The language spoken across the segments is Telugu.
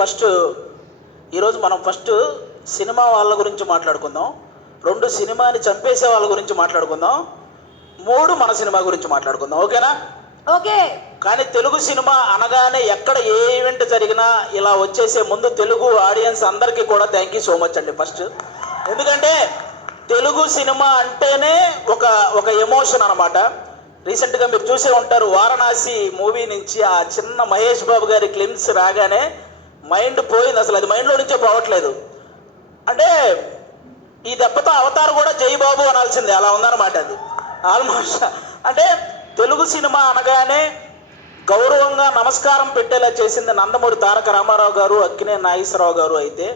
ఫస్ట్ ఈరోజు మనం సినిమా వాళ్ళ గురించి మాట్లాడుకుందాం, 2 సినిమాని చంపేసే వాళ్ళ గురించి మాట్లాడుకుందాం, 3 మన సినిమా గురించి మాట్లాడుకుందాం. ఓకేనా? ఓకే. కానీ తెలుగు సినిమా అనగానే ఎక్కడ ఏ ఈవెంట్ జరిగినా ఇలా వచ్చేసే ముందు తెలుగు ఆడియన్స్ అందరికీ కూడా థ్యాంక్ యూ సో మచ్ అండి ఫస్ట్. ఎందుకంటే తెలుగు సినిమా అంటేనే ఒక ఎమోషన్ అనమాట. రీసెంట్గా మీరు చూసే ఉంటారు, వారణాసి మూవీ నుంచి ఆ చిన్న మహేష్ బాబు గారి క్లిమ్స్ రాగానే మైండ్ పోయింది, అసలు అది మైండ్లో నుంచే పోవట్లేదు. అంటే ఈ దెబ్బతో అవతార్ కూడా జై బాబు అనాల్సిందే, అలా ఉందన్నమాట అది ఆల్మోస్ట్. అంటే తెలుగు సినిమా అనగానే గౌరవంగా నమస్కారం పెట్టేలా చేసింది నందమూరి తారక రామారావు గారు, అక్కినేని నాగేశ్వరరావు గారు అయితే,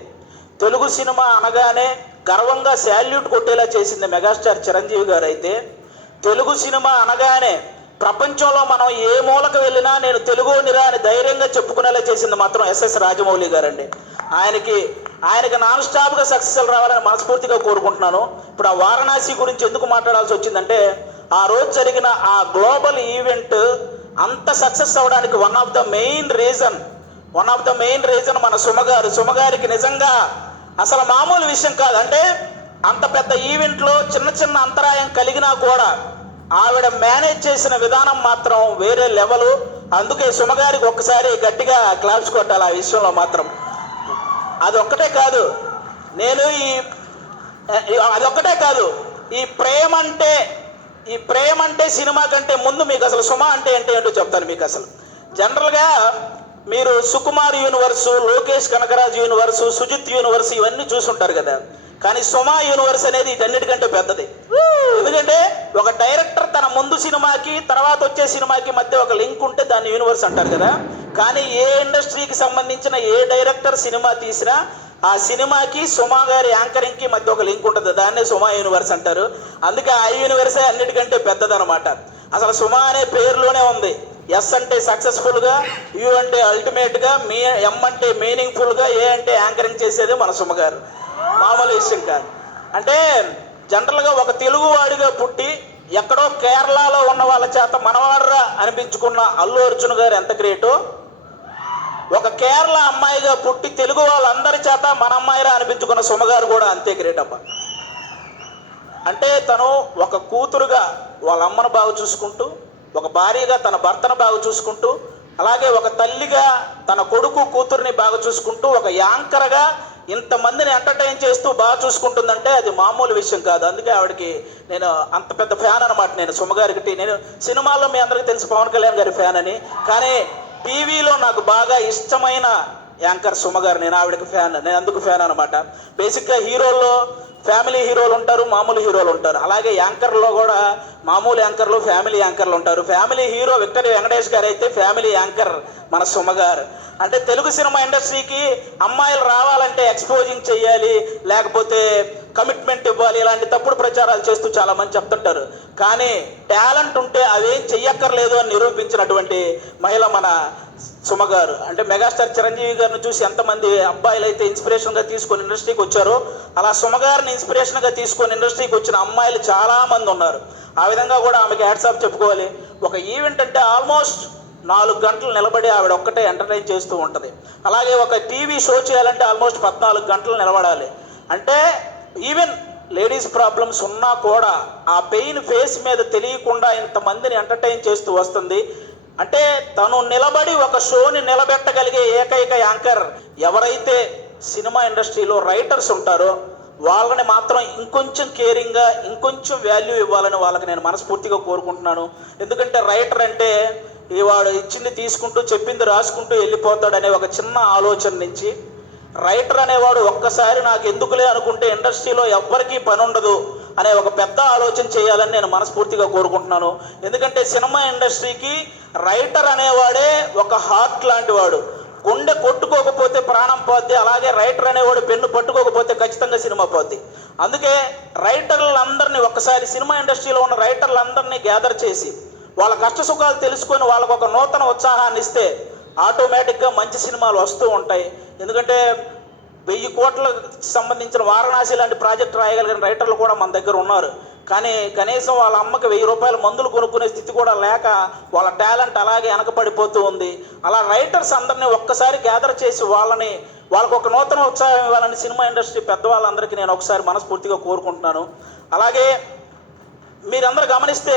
తెలుగు సినిమా అనగానే గర్వంగా శాల్యూట్ కొట్టేలా చేసింది మెగాస్టార్ చిరంజీవి గారు అయితే, తెలుగు సినిమా అనగానే ప్రపంచంలో మనం ఏ మూలకు వెళ్ళినా నేను తెలుగునిరా అని ధైర్యంగా చెప్పుకునేలా చేసింది మాత్రం ఎస్ఎస్ రాజమౌళి గారండి. ఆయనకి నాన్ స్టాప్గా సక్సెస్ రావాలని మనస్ఫూర్తిగా కోరుకుంటున్నాను. ఇప్పుడు ఆ వారణాసి గురించి ఎందుకు మాట్లాడాల్సి వచ్చిందంటే, ఆ రోజు జరిగిన ఆ గ్లోబల్ ఈవెంట్ అంత సక్సెస్ అవ్వడానికి one of the main reason మన సుమగారికి నిజంగా అసలు మామూలు విషయం కాదు. అంటే అంత పెద్ద ఈవెంట్లో చిన్న అంతరాయం కలిగినా కూడా ఆవిడ మేనేజ్ చేసిన విధానం మాత్రం వేరే లెవెలు. అందుకే సుమగారికి ఒక్కసారి గట్టిగా క్లాప్స్ కొట్టాలి ఆ విషయంలో మాత్రం. అదొక్కటే కాదు, ఈ ప్రేమ అంటే సినిమా కంటే ముందు మీకు అసలు సుమ అంటే ఏంటో చెప్తాను మీకు. అసలు జనరల్గా మీరు Sukumar universe, Lokesh Kanagaraj universe, Sujeeth universe ఇవన్నీ చూసుంటారు కదా. కానీ సుమ యూనివర్స్ అనేది వీటన్నిటికంటే పెద్దది. ఎందుకంటే ఒక డైరెక్టర్ తన ముందు సినిమాకి తర్వాత వచ్చే సినిమాకి మధ్య ఒక లింక్ ఉంటే దాన్ని యూనివర్స్ అంటారు కదా. కానీ ఏ ఇండస్ట్రీకి సంబంధించిన ఏ డైరెక్టర్ సినిమా తీసినా ఆ సినిమాకి సుమ గారి యాంకరింగ్కి మధ్య ఒక లింక్ ఉంటుంది, దాన్నే సుమ యూనివర్స్ అంటారు. అందుకే ఆ యూనివర్సే అన్నిటికంటే పెద్దదనమాట. అసలు సుమ అనే పేరులోనే ఉంది. ఎస్ అంటే సక్సెస్ఫుల్గా, యు అంటే అల్టిమేట్గా, ఎం అంటే మీనింగ్ఫుల్గా, ఏ అంటే యాంకరింగ్ చేసేది మన సుమ గారు. మామూలు విషయం కాదు. అంటే జనరల్గా ఒక తెలుగువాడిగా పుట్టి ఎక్కడో కేరళలో ఉన్న వాళ్ళ చేత మనవాడరా అనిపించుకున్న అల్లు అర్జున్ గారు ఎంత గ్రేటో, ఒక కేరళ అమ్మాయిగా పుట్టి తెలుగు వాళ్ళందరి చేత మన అమ్మాయిరా అనిపించుకున్న సుమగారు కూడా అంతే గ్రేట్ అబ్బా. అంటే తను ఒక కూతురుగా వాళ్ళ అమ్మను బాగా చూసుకుంటూ, ఒక భార్యగా తన భర్తను బాగా చూసుకుంటూ, అలాగే ఒక తల్లిగా తన కొడుకు కూతుర్ని బాగా చూసుకుంటూ, ఒక యాంకర్గా ఇంతమందిని ఎంటర్టైన్ చేస్తూ బాగా చూసుకుంటుందంటే అది మామూలు విషయం కాదు. అందుకే ఆవిడకి నేను అంత పెద్ద ఫ్యాన్ అనమాట. నేను సుమగారికి, నేను సినిమాల్లో మీ అందరికీ తెలుసు పవన్ కళ్యాణ్ గారి ఫ్యాన్ అని, కానీ టీవీలో నాకు బాగా ఇష్టమైన యాంకర్ సుమగారు. నేను ఆవిడకి ఫ్యాన్, నేను అందుకు ఫ్యాన్ అనమాట. బేసిక్గా హీరోల్లో ఫ్యామిలీ హీరోలు ఉంటారు, మామూలు హీరోలు ఉంటారు. అలాగే యాంకర్లో కూడా మామూలు యాంకర్లు, ఫ్యామిలీ యాంకర్లు ఉంటారు. ఫ్యామిలీ హీరో విక్టరీ వెంకటేష్ గారు అయితే ఫ్యామిలీ యాంకర్ మన సుమగారు. అంటే తెలుగు సినిమా ఇండస్ట్రీకి అమ్మాయిలు రావాలంటే ఎక్స్పోజింగ్ చేయాలి, లేకపోతే కమిట్మెంట్ ఇవ్వాలి, ఇలాంటి తప్పుడు ప్రచారాలు చేస్తూ చాలామంది చెప్తుంటారు. కానీ టాలెంట్ ఉంటే అవేం చెయ్యక్కర్లేదు అని నిరూపించినటువంటి మహిళ మన సుమగారు. అంటే మెగాస్టార్ చిరంజీవి గారిని చూసి ఎంతమంది అబ్బాయిలు అయితే ఇన్స్పిరేషన్గా తీసుకొని ఇండస్ట్రీకి వచ్చారో, అలా సుమగారిని ఇన్స్పిరేషన్గా తీసుకొని ఇండస్ట్రీకి వచ్చిన అమ్మాయిలు చాలామంది ఉన్నారు. ఆ విధంగా కూడా ఆమెకి హ్యాట్సాప్ చెప్పుకోవాలి. ఒక ఈవెంట్ అంటే ఆల్మోస్ట్ 4 గంటలు నిలబడి ఆవిడ ఒక్కటే ఎంటర్టైన్ చేస్తూ ఉంటుంది. అలాగే ఒక టీవీ షో చేయాలంటే ఆల్మోస్ట్ 14 గంటలు నిలబడాలి. అంటే ఈవెన్ లేడీస్ ప్రాబ్లమ్స్ ఉన్నా కూడా ఆ పెయిన్ ఫేస్ మీద తెలియకుండా ఇంతమందిని ఎంటర్టైన్ చేస్తూ వస్తుంది. అంటే తను నిలబడి ఒక షోని నిలబెట్టగలిగే ఏకైక యాంకర్ ఎవరైతే సినిమా ఇండస్ట్రీలో రైటర్స్ ఉంటారో వాళ్ళని మాత్రం ఇంకొంచెం కేరింగ్గా, ఇంకొంచెం వాల్యూ ఇవ్వాలని వాళ్ళకి నేను మనస్ఫూర్తిగా కోరుకుంటున్నాను. ఎందుకంటే రైటర్ అంటే వాడు ఇచ్చింది తీసుకుంటూ చెప్పింది రాసుకుంటూ వెళ్ళిపోతాడనే ఒక చిన్న ఆలోచన నుంచి, రైటర్ అనేవాడు ఒక్కసారి నాకు ఎందుకులే అనుకుంటే ఇండస్ట్రీలో ఎవ్వరికీ పని ఉండదు అనే ఒక పెద్ద ఆలోచన చేయాలని నేను మనస్ఫూర్తిగా కోరుకుంటున్నాను. ఎందుకంటే సినిమా ఇండస్ట్రీకి రైటర్ అనేవాడే ఒక హార్ట్ లాంటి వాడు. గుండె కొట్టుకోకపోతే ప్రాణం పోద్ది, అలాగే రైటర్ అనేవాడు పెన్ను పట్టుకోకపోతే ఖచ్చితంగా సినిమా పోద్ది. అందుకే రైటర్లందరినీ ఒక్కసారి సినిమా ఇండస్ట్రీలో ఉన్న రైటర్లందరినీ గ్యాదర్ చేసి వాళ్ళ కష్ట సుఖాలు తెలుసుకొని వాళ్ళకు ఒక నూతన ఉత్సాహాన్ని ఇస్తే ఆటోమేటిక్గా మంచి సినిమాలు వస్తూ ఉంటాయి. ఎందుకంటే 1000 కోట్లకు సంబంధించిన వారణాసి లాంటి ప్రాజెక్ట్ రాయగలిగిన రైటర్లు కూడా మన దగ్గర ఉన్నారు. కానీ కనీసం వాళ్ళ అమ్మకి 1000 రూపాయల మందులు కొనుక్కునే స్థితి కూడా లేక వాళ్ళ టాలెంట్ అలాగే వెనకబడిపోతూ ఉంది. అలా రైటర్స్ అందరినీ ఒక్కసారి గ్యాదర్ చేసి వాళ్ళకు ఒక నూతన ఉత్సాహం ఇవ్వాలని సినిమా ఇండస్ట్రీ పెద్దవాళ్ళందరికీ నేను ఒకసారి మనస్ఫూర్తిగా కోరుకుంటున్నాను. అలాగే మీరందరూ గమనిస్తే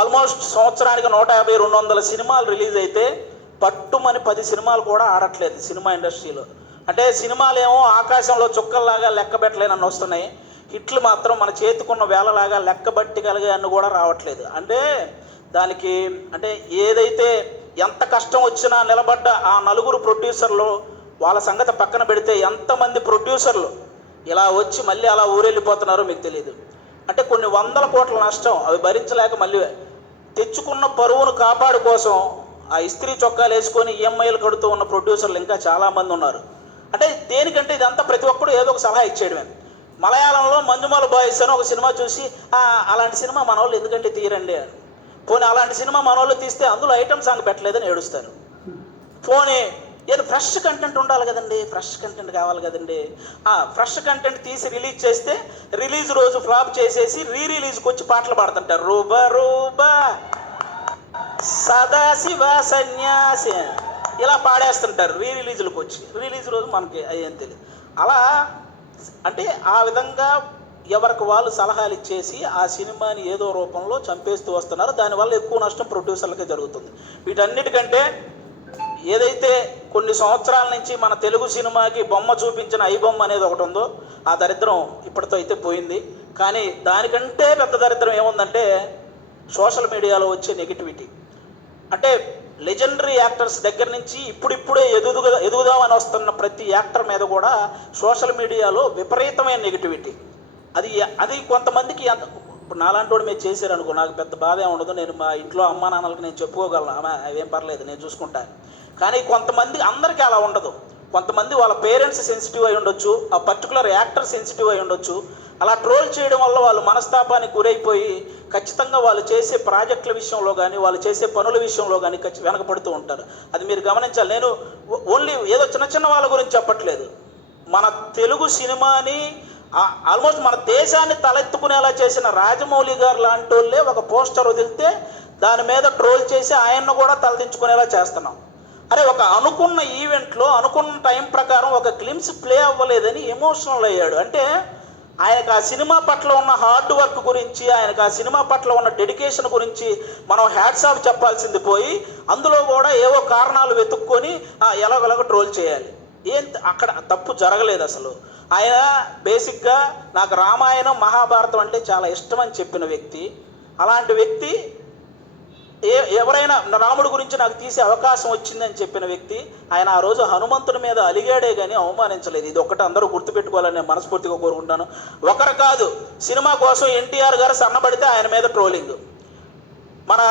ఆల్మోస్ట్ సంవత్సరానికి 150-200 సినిమాలు రిలీజ్ అయితే పట్టుమని 10 సినిమాలు కూడా ఆడట్లేదు సినిమా ఇండస్ట్రీలో. అంటే సినిమాలు ఏమో ఆకాశంలో చుక్కల్లాగా లెక్క పెట్టలేనని వస్తున్నాయి, హిట్లు మాత్రం మన చేతికున్న వేలలాగా లెక్కబట్టగలిగే అన్ని కూడా రావట్లేదు. అంటే దానికి అంటే ఏదైతే ఎంత కష్టం వచ్చినా నిలబడ్డ ఆ 4 ప్రొడ్యూసర్లు వాళ్ళ సంగతి పక్కన పెడితే ఎంతమంది ప్రొడ్యూసర్లు ఇలా వచ్చి మళ్ళీ అలా ఊరెళ్ళిపోతున్నారో మీకు తెలియదు. అంటే కొన్ని 100 కోట్ల నష్టం అవి భరించలేక మళ్ళీ తెచ్చుకున్న పరువును కాపాడు కోసం ఆ ఇస్త్రీ చొక్కాలు వేసుకొని ఈఎంఐలు కడుతూ ఉన్న ప్రొడ్యూసర్లు ఇంకా చాలామంది ఉన్నారు. అంటే దేనికంటే ఇదంతా ప్రతి ఒక్కరు ఏదో ఒక సలహా ఇచ్చేయడమే. మలయాళంలో మంజుమాల బాయ్స్ అని ఒక సినిమా చూసి అలాంటి సినిమా మన వాళ్ళు ఎందుకంటే తీరండి అని, పోనీ అలాంటి సినిమా మన వాళ్ళు తీస్తే అందులో ఐటమ్ సాంగ్ పెట్టలేదని ఏడుస్తారు. పోనీ ఏదో ఫ్రెష్ కంటెంట్ ఉండాలి కదండి, ఫ్రెష్ కంటెంట్ కావాలి కదండి, ఫ్రెష్ కంటెంట్ తీసి రిలీజ్ చేస్తే రిలీజ్ రోజు ఫ్లాప్ చేసేసి రిలీజ్కి వచ్చి పాటలు పాడుతుంటారు. రూబా రూబా సదాశివ సన్యాసి ఇలా పాడేస్తుంటారు రిలీజులకు వచ్చి. రిలీజ్ రోజు మనకి అయ్యేం తెలియదు. అలా అంటే ఆ విధంగా ఎవరికి వాళ్ళు సలహాలు ఇచ్చేసి ఆ సినిమాని ఏదో రూపంలో చంపేస్తూ వస్తున్నారు. దానివల్ల ఎక్కువ నష్టం ప్రొడ్యూసర్లకే జరుగుతుంది. వీటన్నిటికంటే ఏదైతే కొన్ని సంవత్సరాల నుంచి మన తెలుగు సినిమాకి బొమ్మ చూపించిన ఐబొమ్మ అనేది ఒకటి ఉందో ఆ దరిద్రం ఇప్పటితో అయితే పోయింది. కానీ దానికంటే పెద్ద దరిద్రం ఏముందంటే సోషల్ మీడియాలో వచ్చే నెగిటివిటీ. అంటే లెజెండరీ యాక్టర్స్ దగ్గర నుంచి ఇప్పుడిప్పుడే ఎదుగుదామని వస్తున్న ప్రతి యాక్టర్ మీద కూడా సోషల్ మీడియాలో విపరీతమైన నెగిటివిటీ. అది కొంతమందికి ఇప్పుడు నాలాంటి వాడు మీరు చేశారనుకో నాకు పెద్ద బాధ ఏమి ఉండదు, నేను మా ఇంట్లో అమ్మా నాన్నలకు నేను చెప్పుకోగలను, అవేం పర్లేదు నేను చూసుకుంటాను. కానీ కొంతమంది అందరికీ అలా ఉండదు. కొంతమంది వాళ్ళ పేరెంట్స్ సెన్సిటివ్ అయి ఉండొచ్చు, ఆ పర్టికులర్ యాక్టర్ సెన్సిటివ్ అయి ఉండొచ్చు. అలా ట్రోల్ చేయడం వల్ల వాళ్ళు మనస్తాపానికి గురైపోయి ఖచ్చితంగా వాళ్ళు చేసే ప్రాజెక్టుల విషయంలో కానీ వాళ్ళు చేసే పనుల విషయంలో కానీ వెనకపడుతూ ఉంటారు. అది మీరు గమనించాలి. నేను ఓన్లీ ఏదో చిన్న చిన్న వాళ్ళ గురించి చెప్పట్లేదు. మన తెలుగు సినిమాని ఆల్మోస్ట్ మన దేశాన్ని తలెత్తుకునేలా చేసిన రాజమౌళి గారు లాంటి వాళ్ళే ఒక పోస్టర్ వదిలితే దాని మీద ట్రోల్ చేసి ఆయన్ను కూడా తలదించుకునేలా చేస్తున్నాం. అరే ఒక అనుకున్న ఈవెంట్లో అనుకున్న టైం ప్రకారం ఒక గ్లిమ్స్ ప్లే అవ్వలేదని ఎమోషనల్ అయ్యాడు. అంటే ఆయనకు ఆ సినిమా పట్ల ఉన్న హార్డ్ వర్క్ గురించి, ఆయనకు ఆ సినిమా పట్ల ఉన్న డెడికేషన్ గురించి మనం హ్యాట్స్ ఆఫ్ చెప్పాల్సింది పోయి అందులో కూడా ఏవో కారణాలు వెతుక్కొని ఎలాగోలాగ ట్రోల్ చేయాలి. అక్కడ తప్పు జరగలేదు అసలు. ఆయన బేసిక్గా నాకు రామాయణం మహాభారతం అంటే చాలా ఇష్టం అని చెప్పిన వ్యక్తి. అలాంటి వ్యక్తి ఎవరైనా రాముడి గురించి నాకు తీసే అవకాశం వచ్చిందని చెప్పిన వ్యక్తి. ఆయన ఆ రోజు హనుమంతుడి మీద అలిగాడే కానీ అవమానించలేదు. ఇది ఒక్కటి అందరూ గుర్తుపెట్టుకోవాలని నేను మనస్ఫూర్తిగా కోరుకుంటాను. ఒకరు కాదు, సినిమా కోసం ఎన్టీఆర్ గారు సన్నబడితే ఆయన మీద ట్రోలింగ్, మన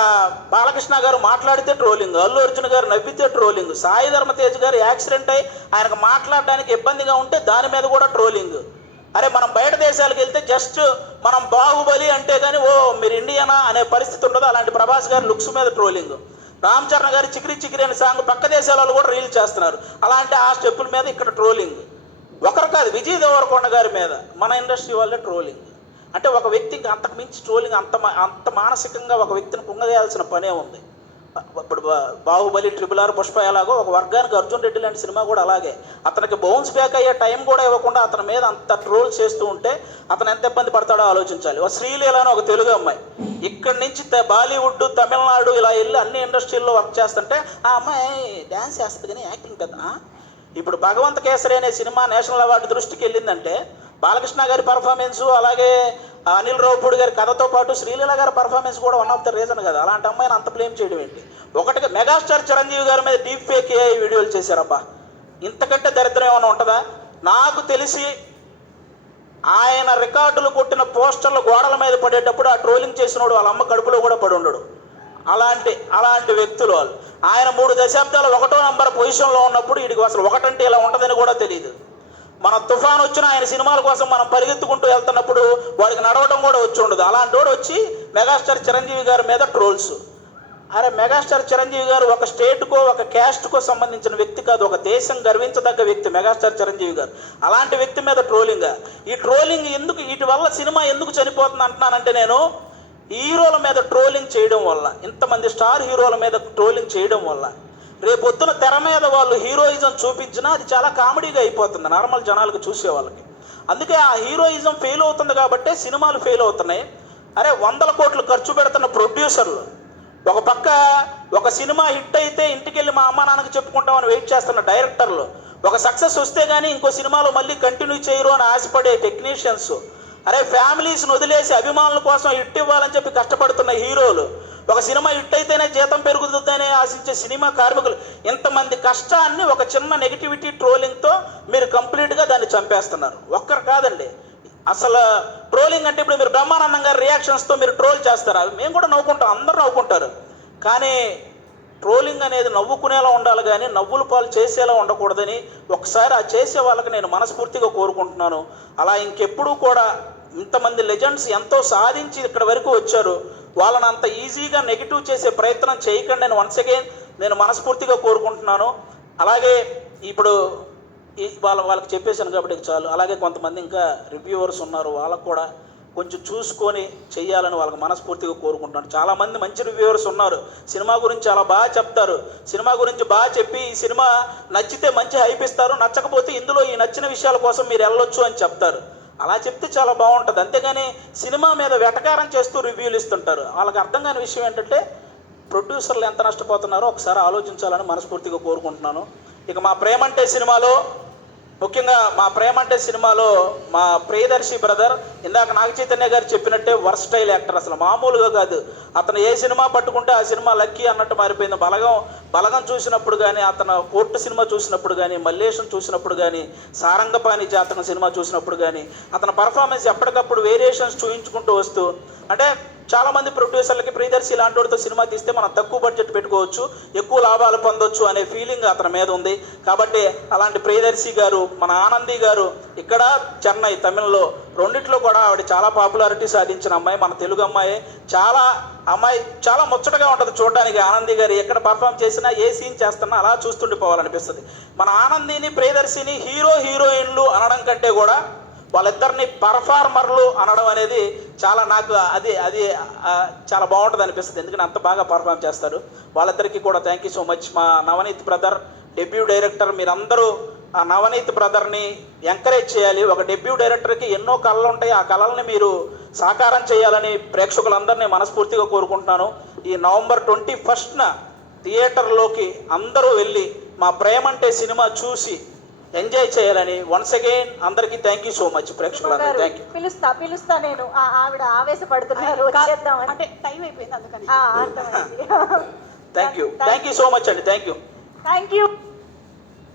బాలకృష్ణ గారు మాట్లాడితే ట్రోలింగ్, అల్లు అర్జున్ గారు నవ్వితే ట్రోలింగ్, సాయి ధర్మ తేజ్ గారు యాక్సిడెంట్ అయ్యి ఆయనకు మాట్లాడడానికి ఇబ్బందిగా ఉంటే దాని మీద కూడా ట్రోలింగ్. అరే మనం బయట దేశాలకు వెళ్తే జస్ట్ మనం బాహుబలి అంటే కానీ మీరు ఇండియనా అనే పరిస్థితి ఉండదు. అలాంటి ప్రభాస్ గారి లుక్స్ మీద ట్రోలింగ్, రామ్ చరణ్ గారి చికిరి చికిరి అనే సాంగ్ పక్క దేశాలలో కూడా రీల్ చేస్తున్నారు. అలాంటి ఆ స్టెప్పుల మీద ఇక్కడ ట్రోలింగ్. ఒకరు కాదు, విజయ్ దేవరకొండ గారి మీద మన ఇండస్ట్రీ వాళ్ళే ట్రోలింగ్. అంటే ఒక వ్యక్తికి అంతకు మించి ట్రోలింగ్ అంత మానసికంగా ఒక వ్యక్తిని కుంగదేయాల్సిన పనే ఉంది. ఇప్పుడు బాహుబలి, RRR, పుష్ప ఎలాగో ఒక వర్గానికి అర్జున్ రెడ్డి లాంటి సినిమా కూడా అలాగే. అతనికి బౌన్స్ బ్యాక్ అయ్యే టైం కూడా ఇవ్వకుండా అతని మీద అంత ట్రోల్ చేస్తూ ఉంటే అతను ఎంత ఇబ్బంది పడతాడో ఆలోచించాలి. శ్రీలీల అని ఒక తెలుగు అమ్మాయి ఇక్కడి నుంచి బాలీవుడ్, తమిళనాడు ఇలా వెళ్ళి అన్ని ఇండస్ట్రీల్లో వర్క్ చేస్తుంటే ఆ అమ్మాయి డ్యాన్స్ చేస్తుంది కానీ యాక్టింగ్ పెద్ద. ఇప్పుడు భగవంత కేసరి అనే సినిమా నేషనల్ అవార్డు దృష్టికి వెళ్ళిందంటే బాలకృష్ణ గారి పర్ఫార్మెన్సు, అలాగే అనిల్ రావుపూడి గారి కథతో పాటు శ్రీలీల గారి పర్ఫార్మెన్స్ కూడా వన్ ఆఫ్ ద రీజన్ కదా. అలాంటి అమ్మాయిని అంత బ్లేమ్ చేయడం ఏంటి? ఒకటిగా మెగాస్టార్ చిరంజీవి గారి మీద డీప్ ఫేక్ AI వీడియోలు చేశారబ్బా. ఇంతకంటే దరిద్రం ఏమైనా ఉంటుందా? నాకు తెలిసి ఆయన రికార్డులు కొట్టిన పోస్టర్లు గోడల మీద పడేటప్పుడు ఆ ట్రోలింగ్ చేసినోడు వాళ్ళ అమ్మ కడుపులో కూడా పడి ఉండడు. అలాంటి వ్యక్తులు వాళ్ళు. ఆయన 3 దశాబ్దాలు 1వ నంబర్ పొజిషన్లో ఉన్నప్పుడు వీడికి అసలు ఒకటంటే ఇలా ఉంటుందని కూడా తెలియదు. మన తుఫాన్ వచ్చిన ఆయన సినిమాల కోసం మనం పరిగెత్తుకుంటూ వెళ్తున్నప్పుడు వాడికి నడవడం కూడా వచ్చి ఉండదు. అలాంటి వాడు వచ్చి మెగాస్టార్ చిరంజీవి గారి మీద ట్రోల్స్. అరే మెగాస్టార్ చిరంజీవి గారు ఒక స్టేట్కో ఒక క్యాస్ట్కో సంబంధించిన వ్యక్తి కాదు, ఒక దేశం గర్వించదగ్గ వ్యక్తి మెగాస్టార్ చిరంజీవి గారు. అలాంటి వ్యక్తి మీద ట్రోలింగ్, ఈ ట్రోలింగ్ ఎందుకు, వీటి వల్ల సినిమా ఎందుకు చనిపోతుంది అంటున్నానంటే, నేను హీరోల మీద ట్రోలింగ్ చేయడం వల్ల, ఇంతమంది స్టార్ హీరోల మీద ట్రోలింగ్ చేయడం వల్ల రేపొద్దున తెర మీద వాళ్ళు హీరోయిజం చూపించినా అది చాలా కామెడీగా అయిపోతుంది నార్మల్ జనాలకు, చూసే వాళ్ళకి. అందుకే ఆ హీరోయిజం ఫెయిల్ అవుతుంది కాబట్టే సినిమాలు ఫెయిల్ అవుతున్నాయి. అరే 100 కోట్లు ఖర్చు పెడుతున్న ప్రొడ్యూసర్లు ఒక పక్క ఒక సినిమా హిట్ అయితే ఇంటికి వెళ్ళి మా అమ్మ నాన్నకి చెప్పుకుంటామని వెయిట్ చేస్తున్న డైరెక్టర్లు, ఒక సక్సెస్ వస్తే కానీ ఇంకో సినిమాలో మళ్ళీ కంటిన్యూ చేయరు అని ఆశపడే టెక్నీషియన్స్, అరే ఫ్యామిలీస్ని వదిలేసి అభిమానుల కోసం హిట్ ఇవ్వాలని చెప్పి కష్టపడుతున్న హీరోలు, ఒక సినిమా హిట్ అయితేనే జీతం పెరుగుతుందని ఆశించే సినిమా కార్మికులు, ఇంతమంది కష్టాన్ని ఒక చిన్న నెగిటివిటీ ట్రోలింగ్తో మీరు కంప్లీట్గా దాన్ని చంపేస్తున్నారు. ఒక్కరు కాదండి, అసలు ట్రోలింగ్ అంటే ఇప్పుడు మీరు బ్రహ్మానందం గారి రియాక్షన్స్తో మీరు ట్రోల్ చేస్తారు, మేము కూడా నవ్వుకుంటాం, అందరూ నవ్వుకుంటారు. కానీ ట్రోలింగ్ అనేది నవ్వుకునేలా ఉండాలి కానీ నవ్వుల పాలు చేసేలా ఉండకూడదని ఒకసారి ఆ చేసే వాళ్ళకి నేను మనస్ఫూర్తిగా కోరుకుంటున్నాను. అలా ఇంకెప్పుడూ కూడా ఇంతమంది లెజెండ్స్ ఎంతో సాధించి ఇక్కడ వరకు వచ్చారు, వాళ్ళని అంత ఈజీగా నెగిటివ్ చేసే ప్రయత్నం చేయకండి నేను వన్స్ అగైన్ నేను మనస్ఫూర్తిగా కోరుకుంటున్నాను. అలాగే ఇప్పుడు వాళ్ళకి చెప్పేశాను కాబట్టి చాలు. అలాగే కొంతమంది ఇంకా రివ్యూవర్స్ ఉన్నారు, వాళ్ళకు కూడా కొంచెం చూసుకొని చెయ్యాలని వాళ్ళకి మనస్ఫూర్తిగా కోరుకుంటున్నాను. చాలామంది మంచి రివ్యూవర్స్ ఉన్నారు, సినిమా గురించి చాలా బాగా చెప్తారు, సినిమా గురించి బాగా చెప్పి ఈ సినిమా నచ్చితే మంచి హైప్ ఇస్తారు, నచ్చకపోతే ఇందులో ఈ నచ్చిన విషయాల కోసం మీరు వెళ్ళొచ్చు అని చెప్తారు. అలా చెప్తే చాలా బాగుంటుంది. అంతేగాని సినిమా మీద వెటకారం చేస్తూ రివ్యూలు ఇస్తుంటారు. వాళ్ళకి అర్థం కాని విషయం ఏంటంటే ప్రొడ్యూసర్లు ఎంత నష్టపోతున్నారో ఒకసారి ఆలోచించాలని మనస్ఫూర్తిగా కోరుకుంటున్నాను. ఇక మా ప్రేమంటే సినిమాలో ముఖ్యంగా మా ప్రియదర్శి బ్రదర్ ఇందాక నాగ చైతన్య గారు చెప్పినట్టే వర్స్టైల్ యాక్టర్, అసలు మామూలుగా కాదు. అతను ఏ సినిమా పట్టుకుంటే ఆ సినిమా లక్కీ అన్నట్టు మారిపోయింది. బలగం చూసినప్పుడు కానీ, అతను కోర్టు సినిమా చూసినప్పుడు కానీ, మల్లేశం చూసినప్పుడు కానీ, సారంగపాణి జాతకం సినిమా చూసినప్పుడు కానీ అతని పర్ఫార్మెన్స్ ఎప్పటికప్పుడు వేరియేషన్స్ చూయించుకుంటూ వస్తూ, అంటే చాలామంది ప్రొడ్యూసర్లకి ప్రియదర్శి ఇలాంటి వాడితో సినిమా తీస్తే మనం తక్కువ బడ్జెట్ పెట్టుకోవచ్చు, ఎక్కువ లాభాలు పొందొచ్చు అనే ఫీలింగ్ అతని మీద ఉంది. కాబట్టి అలాంటి ప్రియదర్శి గారు, మన ఆనంది గారు ఇక్కడ చెన్నై తమిళ్లో రెండిట్లో కూడా ఆవిడ చాలా పాపులారిటీ సాధించిన అమ్మాయి, మన తెలుగు అమ్మాయి. చాలా ముచ్చటగా ఉంటుంది చూడడానికి. ఆనంది గారు ఎక్కడ పర్ఫామ్ చేసినా, ఏ సీన్ చేస్తున్నా అలా చూస్తుండిపోవాలనిపిస్తుంది. మన ఆనందిని ప్రియదర్శిని హీరోయిన్లు అనడం కంటే కూడా వాళ్ళిద్దరిని పర్ఫార్మర్లు అనడం అనేది నాకు అది చాలా బాగుంటుంది అనిపిస్తుంది. ఎందుకంటే అంత బాగా పర్ఫామ్ చేస్తారు. వాళ్ళిద్దరికీ కూడా థ్యాంక్ యూ సో మచ్. మా నవనీత్ బ్రదర్ డెబ్యూ డైరెక్టర్, మీరందరూ ఆ నవనీత్ బ్రదర్ని ఎంకరేజ్ చేయాలి. ఒక డెబ్యూ డైరెక్టర్కి ఎన్నో కళలు ఉంటాయి, ఆ కళల్ని మీరు సాకారం చేయాలని ప్రేక్షకులందరినీ మనస్ఫూర్తిగా కోరుకుంటున్నాను. ఈ నవంబర్ 21న థియేటర్లోకి అందరూ వెళ్ళి మా ప్రేమంటే సినిమా చూసి ఎంజాయ్ చేయాలని వన్స్ అగైన్ అందరికీ థ్యాంక్ యూ సో మచ్. ప్రేక్షకులందరూ థ్యాంక్ యూ. పిలుస్తా నేను. ఆవిడ ఆవేశపడుతున్నారు, అంటే టైం అయిపోయింది అందుకని. అర్థమైంది. థ్యాంక్ యూ సో మచ్ అండి. Thank you.